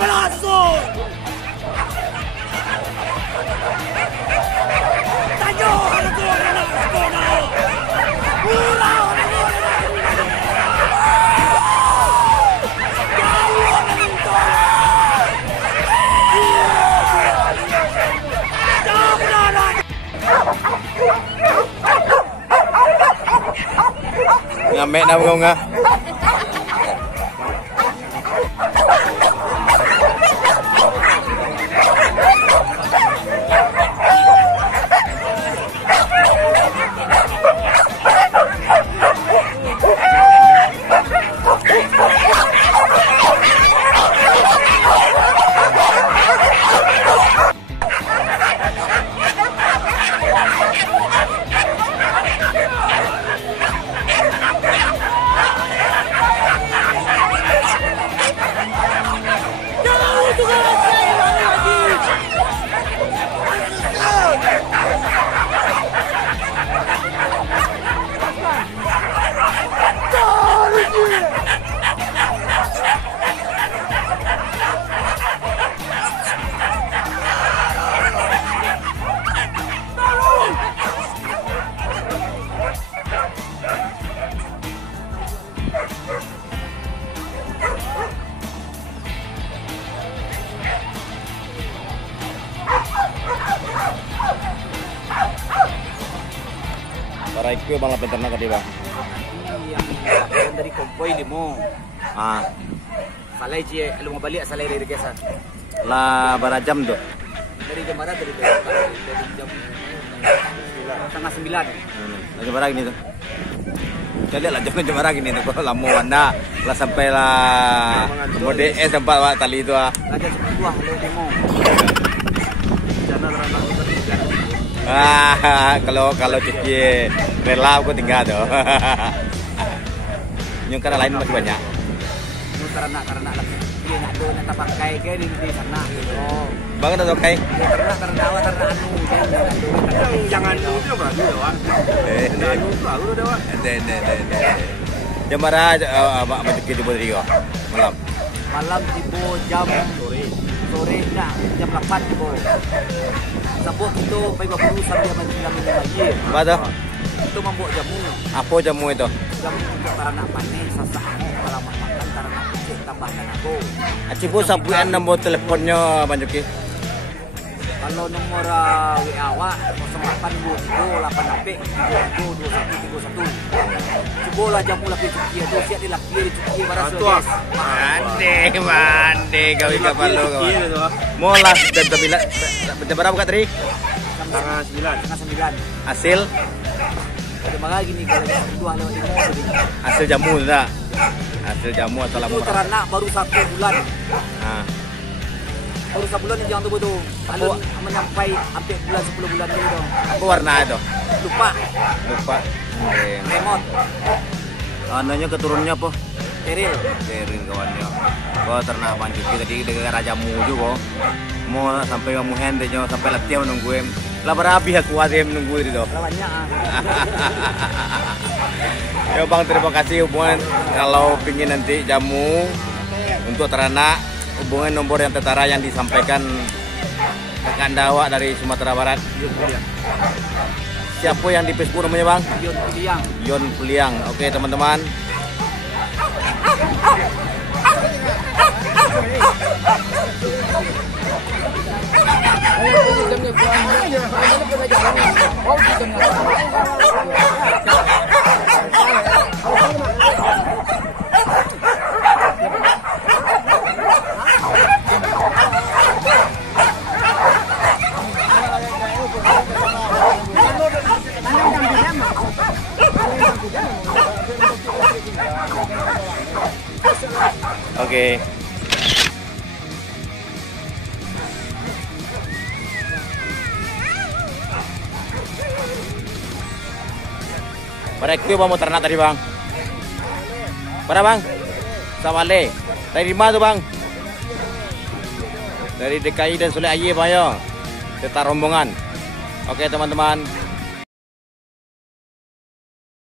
berlangsung. Tayo, Ngamek na mo nga. Para ikut bang lapin ternak tadi bang. Yang dari konvoy limo. Ah, Salai je, lu mau balik salai dari kesan. lah berapa jam tuh? Dari jam berapa dari jam setengah 9. Jam berapa gini tuh? Jadi lah jam berapa gini tuh? Kalau lama anda lah sampai lah mode tempat wak tali itu ah. Raja sebuah lu limo. Jangan ramah Kalau cuci rela aku tinggal tuh. Yang karena lain masih banyak. Karena lagi dia nak do nak pakai ke di sana gitu. Bang ada pakai? Karena awak karena anu jangan dulu berarti Wak. Anu selalu dah Wak. Jam berapa macam kita buat Rio malam? Malam tiba jam sore dah jam 8 tiba. Sabuk itu pergi berburu sambil menjelang lagi. Apa tu? Itu membuat jamu. Apa jamu itu? Jamu untuk karena panen, sasak kalau makan karena kecil tambahkan aku. Acipu sabuan nombor teleponnya Bang Joki. Kalau nomor WA awak 0822 8 2131. Cobalah jamu lagi cuci itu siap dilaki dicuci pada sudah. Mande kau kapal lo kawan. Molas dan bila berapa kat tadi? Setengah 9. Hasil? Ada malah gini kalau dua lewat lima tadi. Hasil jamu tak? Hasil jamu atau lamu? Itu ternak baru 1 bulan. Ah. Baru 1 bulan yang tu betul. Kalau menyampai hampir bulan 10 bulan dulu dong. Apa warna itu? Lupa. Remote. Anaknya keturunannya apa? Teril. Teril kawannya. Kau ternak Bang Joki tadi dengan rajamu juga. Mau sampai kamu handenya sampai latihan menungguin. Lah berapi aku aja menunggu itu. Banyak. Ya Bang, terima kasih hubungan kalau pingin nanti jamu untuk ternak hubungan nomor yang tertera yang disampaikan kakak Anda dari Sumatera Barat. Siapa yang di Facebook namanya Bang? Yon Puliang. Yon Puliang. Oke teman-teman. Oke. Mereka mau ternak tadi Bang. Pada Bang? Sawale. Dari mana tuh Bang? Dari DKI dan Sule Aye Bang ya. Kita rombongan. Oke teman-teman.